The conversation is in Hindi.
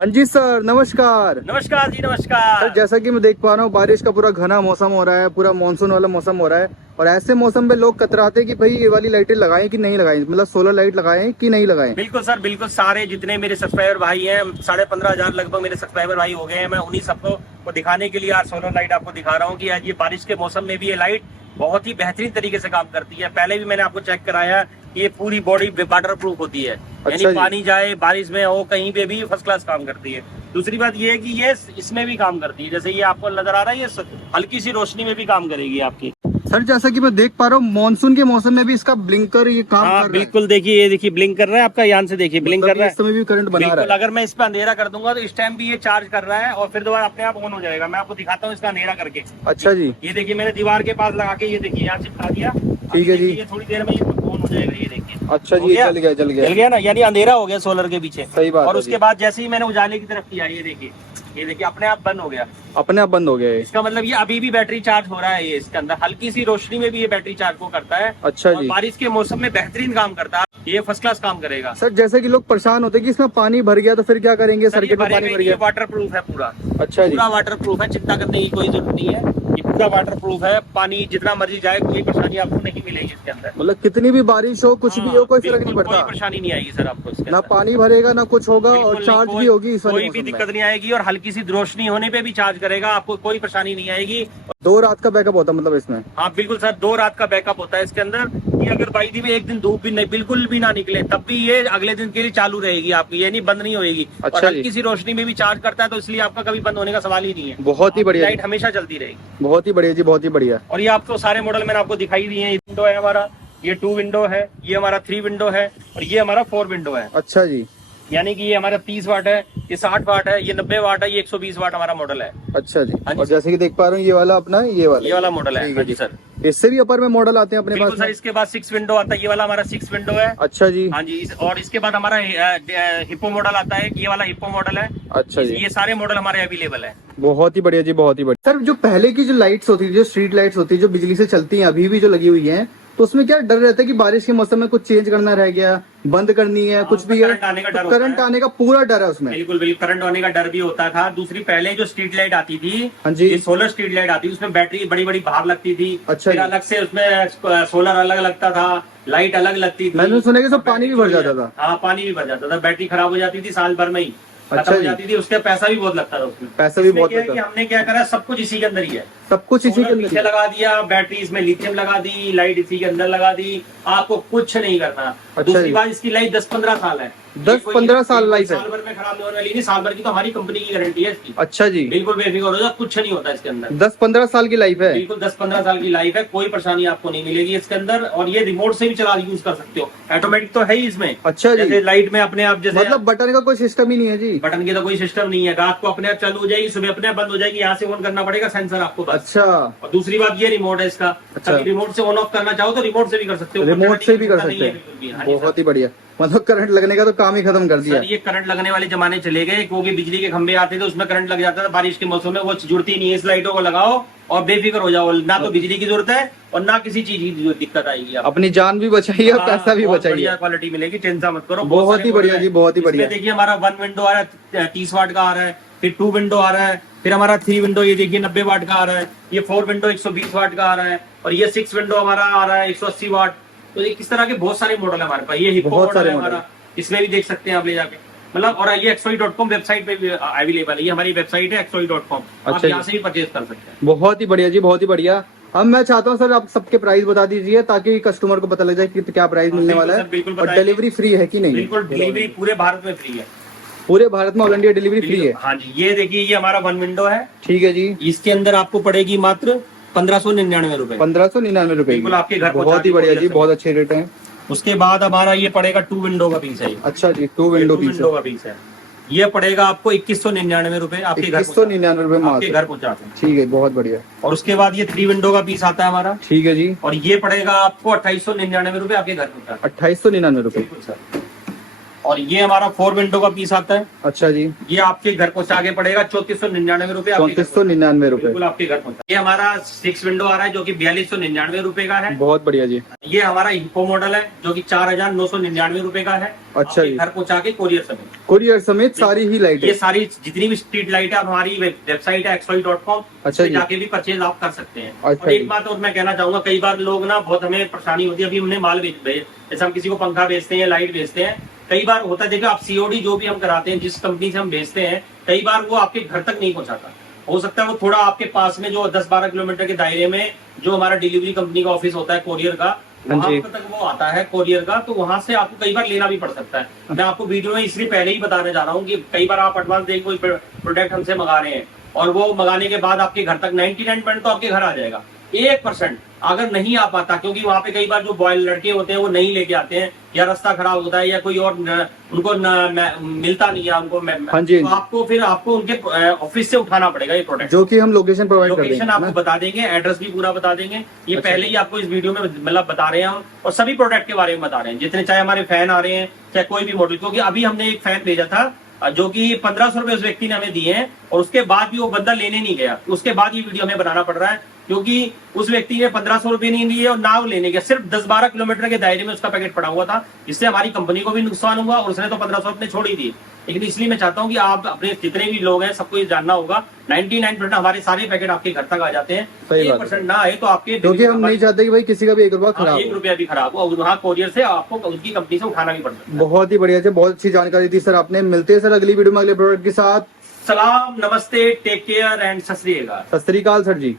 हाँ जी सर, नमस्कार। नमस्कार जी, नमस्कार। सर जैसा कि मैं देख पा रहा हूँ, बारिश का पूरा घना मौसम हो रहा है, पूरा मानसून वाला मौसम हो रहा है। और ऐसे मौसम में लोग कतराते हैं कि भाई ये वाली लाइटें लगाएं कि नहीं लगाएं, मतलब सोलर लाइट लगाएं कि नहीं लगाएं। बिल्कुल सर, बिल्कुल। सारे जितने मेरे सब्सक्राइबर भाई हैं, 15,500 लगभग मेरे सब्सक्राइबर भाई हो गए हैं। मैं उन्हीं सबको दिखाने के लिए आज सोलर लाइट आपको दिखा रहा हूँ कि आज ये बारिश के मौसम में भी ये लाइट बहुत ही बेहतरीन तरीके से काम करती है। पहले भी मैंने आपको चेक कराया कि ये पूरी बॉडी वाटर प्रूफ होती है। यानी पानी जाए, बारिश में हो, कहीं पे भी फर्स्ट क्लास काम करती है। दूसरी बात ये है कि ये इसमें भी काम करती है। जैसे ये आपको नजर आ रहा है, ये हल्की सी रोशनी में भी काम करेगी आपकी। सर जैसा कि मैं देख पा रहा हूँ, मानसून के मौसम में भी इसका ब्लिंकर ये काम कर रहा है। बिल्कुल, देखिए, ये देखिए ब्लिंक कर रहा है आपका, यहाँ से देखिए ब्लिंक कर रहा है। इस समय भी करंट बना रहा है। अगर मैं इस पे अंधेरा कर दूंगा तो इस टाइम भी ये चार्ज कर रहा है और फिर दोबारा अपने आप ऑन हो जाएगा। मैं आपको दिखाता हूँ इसका अंधेरा करके। अच्छा जी, ये देखिए मैंने दीवार के पास लगा के, ये देखिए यहाँ चिपका दिया। ठीक है जी। ये थोड़ी देर में ये ऑन हो जाएगा। ये देखिए, अच्छा जी, जल गया ना, यानी अंधेरा हो गया सोलर के पीछे। सही बात। और उसके बाद जैसे ही मैंने उजाले की तरफ किया, ये देखिए अपने आप बंद हो गया। अपने आप बंद हो गया। इसका मतलब ये अभी भी बैटरी चार्ज हो रहा है। ये इसके अंदर हल्की सी रोशनी में भी ये बैटरी चार्ज को करता है। अच्छा जी। बारिश के मौसम में बेहतरीन काम करता है। ये फर्स्ट क्लास काम करेगा। सर जैसे कि लोग परेशान होते हैं कि इसमें पानी भर गया तो फिर क्या करेंगे, सर्किट में पानी भर गया। वाटर प्रूफ है पूरा। अच्छा जी, पूरा वाटर प्रूफ है, चिंता करने की कोई जरूरत नहीं है। ये पूरा वाटर प्रूफ है। पानी जितना मर्जी जाए, कोई परेशानी आपको नहीं मिलेगी इसके अंदर। मतलब कितनी भी बारिश हो, कुछ भी हो, कोई फर्क नहीं पड़ता। कोई परेशानी नहीं आएगी सर आपको इसके ना अंदर। पानी भरेगा ना कुछ होगा, और चार्ज भी होगी। कोई भी दिक्कत नहीं आएगी और हल्की सी रोशनी होने पे भी चार्ज करेगा, आपको कोई परेशानी नहीं आएगी। 2 रात का बैकअप होता है मतलब इसमें। हाँ बिल्कुल सर, 2 रात का बैकअप होता है इसके अंदर। ये अगर बाई दी में एक दिन धूप भी नहीं, बिल्कुल भी ना निकले, तब भी ये अगले दिन के लिए चालू रहेगी आपकी, ये नहीं बंद नहीं होगी। अच्छा, और हल्की सी रोशनी में भी चार्ज करता है, तो इसलिए आपका कभी बंद होने का सवाल ही नहीं है। बहुत ही बढ़िया, लाइट हमेशा चलती रहेगी। बहुत ही बढ़िया जी, बहुत ही बढ़िया। और ये आपको सारे मॉडल मैंने आपको दिखाई दिए हैं। विंडो है हमारा, ये 2 विंडो है, ये हमारा 3 विंडो है और ये हमारा 4 विंडो है। अच्छा जी, यानी कि ये हमारा 30 वाट है, ये 60 वाट है, ये 90 वाट है, ये 120 वाट हमारा मॉडल है। अच्छा जी। और जैसे कि देख पा रहा हूँ, ये वाला अपना ये वाला मॉडल है। हाँ जी सर, इससे भी अपर में मॉडल आते हैं अपने पास सर। इसके बाद 6 विंडो आता है, ये वाला हमारा 6 विंडो है। अच्छा जी, हाँ जी। और इसके बाद हमारा हिप्पो मॉडल आता है, ये वाला हिप्पो मॉडल है। अच्छा जी। ये सारे मॉडल हमारे अवेलेबल है। बहुत ही बढ़िया जी, बहुत ही बढ़िया। सर जो पहले की जो लाइट्स होती थी, जो स्ट्रीट लाइट्स होती है, जो बिजली से चलती हैं, अभी भी जो लगी हुई है, तो उसमें क्या डर रहता है कि बारिश के मौसम में कुछ चेंज करना रह गया, बंद करनी है, कुछ भी है, करंट आने का पूरा डर है उसमें। बिल्कुल बिल्कुल, करंट आने का डर भी होता था। दूसरी, पहले जो स्ट्रीट लाइट आती थी, हाँ जी, सोलर स्ट्रीट लाइट आती थी, उसमें बैटरी बड़ी बड़ी बाहर लगती थी। अच्छा, फिर अलग से उसमें सोलर अलग लगता था, लाइट अलग लगती थी। मैंने सुना कि सब पानी भी भर जाता था। हाँ, पानी भी भर जाता था, बैटरी खराब हो जाती थी साल भर में ही, खत्म हो जाती थी। उसका पैसा भी बहुत लगता था उसमें। पैसा भी बहुत लगता था। हमने क्या करा, सब कुछ इसी के अंदर ही है। सब कुछ इसी के अंदर लगा दिया, बैटरी इसमें लिथियम लगा दी, लाइट इसी के अंदर लगा दी, आपको कुछ नहीं करना। दूसरी बात, इसकी लाइफ 10-15 साल है। 10-15 साल लाइफ है। साल भर में खराब नहीं होने वाली नहीं, साल भर की तो हमारी कंपनी की गारंटी है इसकी। अच्छा जी, बिल्कुल बेफिक्र हो जाओ, कुछ नहीं होता इसके अंदर। 10-15 साल की लाइफ है। बिल्कुल 10-15 साल की लाइफ है, कोई परेशानी आपको नहीं मिलेगी इसके अंदर। और ये रिमोट से भी चला यूज कर सकते हो, ऑटोमेटिक तो है ही इसमें। अच्छा जी, जैसे लाइट में अपने आप, जैसे मतलब बटन का कोई सिस्टम ही नहीं है जी। बटन की तो कोई सिस्टम नहीं है। रात को अपने आप चालू हो जाएगी, सुबह अपने आप बंद हो जाएगी, यहाँ से ऑन करना पड़ेगा सेंसर आपको बस। अच्छा। और दूसरी बात, ये रिमोट है इसका। अच्छा। रिमोट से ऑन ऑफ करना चाहो तो रिमोट से भी कर सकते हो, रिमोट से भी कर सकते हैं। बहुत ही बढ़िया, मतलब करंट लगने का तो काम ही खत्म कर दिया। ये करंट लगने वाले जमाने चले गए, क्योंकि बिजली के खंभे आते थे, उसमें करंट लग जाता था। बारिश के मौसम में वो जुड़ती नहीं है। इस लाइटों को लगाओ और बेफिक्र हो जाओ, ना तो बिजली की जरूरत है और ना किसी चीज की दिक्कत आएगी। अपनी जान भी बचाइए और पैसा भी बचाइए। बढ़िया क्वालिटी मिलेगी, चिंता मत करो। बहुत ही बढ़िया जी, बहुत ही बढ़िया। देखिए हमारा 1 विंडो आ रहा है, 30 वाट का आ रहा है। फिर 2 विंडो आ रहा है। फिर हमारा 3 विंडो, ये देखिए 90 वाट का आ रहा है। ये 4 विंडो 120 वाट का आ रहा है। और ये 6 विंडो हमारा आ रहा है 180 वाट। तो ये किस तरह के बहुत सारे मॉडल है हमारे पास। ये हिप्पो मॉडल है हमारा, इसमें भी देख सकते हैं आप ले जाके, मतलब। और ये xoi.com वेबसाइट पे भी अवेलेबल है। ये हमारी वेबसाइट है xoi.com, आप यहाँ से भी परचेज कर सकते हैं। बहुत ही बढ़िया जी, बहुत ही बढ़िया। अब मैं चाहता हूँ सर, आप सबके प्राइस बता दीजिए ताकि कस्टमर को पता लग जाए कि क्या प्राइस मिलने वाला है। और डिलीवरी फ्री है कि नहीं? बिल्कुल, डिलीवरी पूरे भारत में फ्री है। पूरे भारत में ऑल इंडिया डिलीवरी फ्री है। हाँ जी। ये देखिए, ये हमारा 1 विंडो है। ठीक है जी। इसके अंदर आपको पड़ेगी मात्र 1599 रुपए। 1599 रुपए। बिल्कुल आपके घर। बहुत ही बढ़िया जी, बहुत अच्छे रेट है। उसके बाद हमारा ये पड़ेगा 2 विंडो का पीस है। अच्छा जी, 2 विंडो का पीस है। ये पड़ेगा आपको 2199 रुपए, आपके 2199 रुपए आपके घर पहुंचाते हैं। ठीक है, बहुत बढ़िया। और उसके बाद ये 3 विंडो का पीस आता है हमारा। ठीक है जी। और ये पड़ेगा आपको 2899 रुपए, आपके घर पहुंचाते हैं। 2899 रुपए। और ये हमारा 4 विंडो का पीस आता है। अच्छा जी। ये आपके घर पहुंचा के पड़ेगा 3499 रुपए। 3499 रुपए, बिल्कुल आपके घर पहुंचा। ये हमारा 6 विंडो आ रहा है जो कि 4299 रुपए का है। बहुत बढ़िया जी। ये हमारा हिप्पो मॉडल है जो कि 4999 रुपए का है। अच्छा जी। घर पहुंचा के कोरियर सर्विस। कोरियर समेत सारी ही लाइट ये है। सारी जितनी भी स्ट्रीट लाइट है हमारी वेबसाइट है xy.com, अच्छा जी। जाके भी परचेज आप कर सकते हैं। अच्छा और एक जी। बात और मैं कहना चाहूंगा, कई बार लोग ना बहुत हमें परेशानी होती है, अभी हमने माल बेच जैसे हम किसी को पंखा बेचते हैं, लाइट बेचते हैं, कई बार होता है, देखो आप सीओडी जो भी हम कराते हैं, जिस कंपनी से हम बेचते हैं, कई बार वो आपके घर तक नहीं पहुंचाता। हो सकता है वो थोड़ा आपके पास में जो 10-12 किलोमीटर के दायरे में जो हमारा डिलीवरी कंपनी का ऑफिस होता है कोरियर का, वहां तक वो आता है कोरियर का, तो वहां से आपको कई बार लेना भी पड़ सकता है। मैं आपको वीडियो में इसलिए पहले ही बताने जा रहा हूँ कि कई बार आप एडवांस देके कोई प्रोडक्ट हमसे मंगा रहे हैं और वो मंगाने के बाद आपके घर तक 99% तो आपके घर आ जाएगा, 1% अगर नहीं आ पाता, क्योंकि वहां पे कई बार जो बॉयल लड़के होते हैं वो नहीं लेके आते हैं, या रास्ता खराब होता है, या कोई और उनको मिलता नहीं है उनको, हाँ जी, तो आपको उनके ऑफिस से उठाना पड़ेगा ये प्रोडक्ट, जो कि हम लोकेशन प्रोवाइड कर देंगे। लोकेशन आपको बता देंगे, एड्रेस भी पूरा बता देंगे। ये अच्छा। पहले ही आपको इस वीडियो में मतलब बता रहे हैं हम, और सभी प्रोडक्ट के बारे में बता रहे हैं, जितने चाहे हमारे फैन आ रहे हैं, चाहे कोई भी मॉडल, क्योंकि अभी हमने एक फैन भेजा था जो कि 1500 रुपए उस व्यक्ति ने हमें दिए हैं, और उसके बाद भी वो बंदा लेने नहीं गया, उसके बाद ये वीडियो हमें बनाना पड़ रहा है, क्योंकि उस व्यक्ति ने 1500 रुपए नहीं दिए और ना वो लेने गया, सिर्फ 10-12 किलोमीटर के दायरे में उसका पैकेट पड़ा हुआ था, जिससे हमारी कंपनी को भी नुकसान हुआ, और उसने तो 1500 अपने छोड़ ही दिए। लेकिन इसलिए मैं चाहता हूं कि आप अपने जितने भी लोग हैं सबको ये जानना होगा, 99% हमारे सारे पैकेट आपके घर तक आ जाते हैं, 1% ना आए तो आपके, क्योंकि हम नहीं चाहते कि भाई किसी का भी 1 रुपया खराब हो। 1 रुपया भी खराब हो, और वहाँ कोरियर से आपको उनकी कंपनी से उठाना भी पड़ता है। बहुत ही बढ़िया से बहुत अच्छी जानकारी दी सर आपने। मिलते हैं सर अगली वीडियो में अगले प्रोडक्ट के साथ। सलाम, नमस्ते, टेक केयर एंड सत श्री अकाल। सत श्री अकाल सर जी।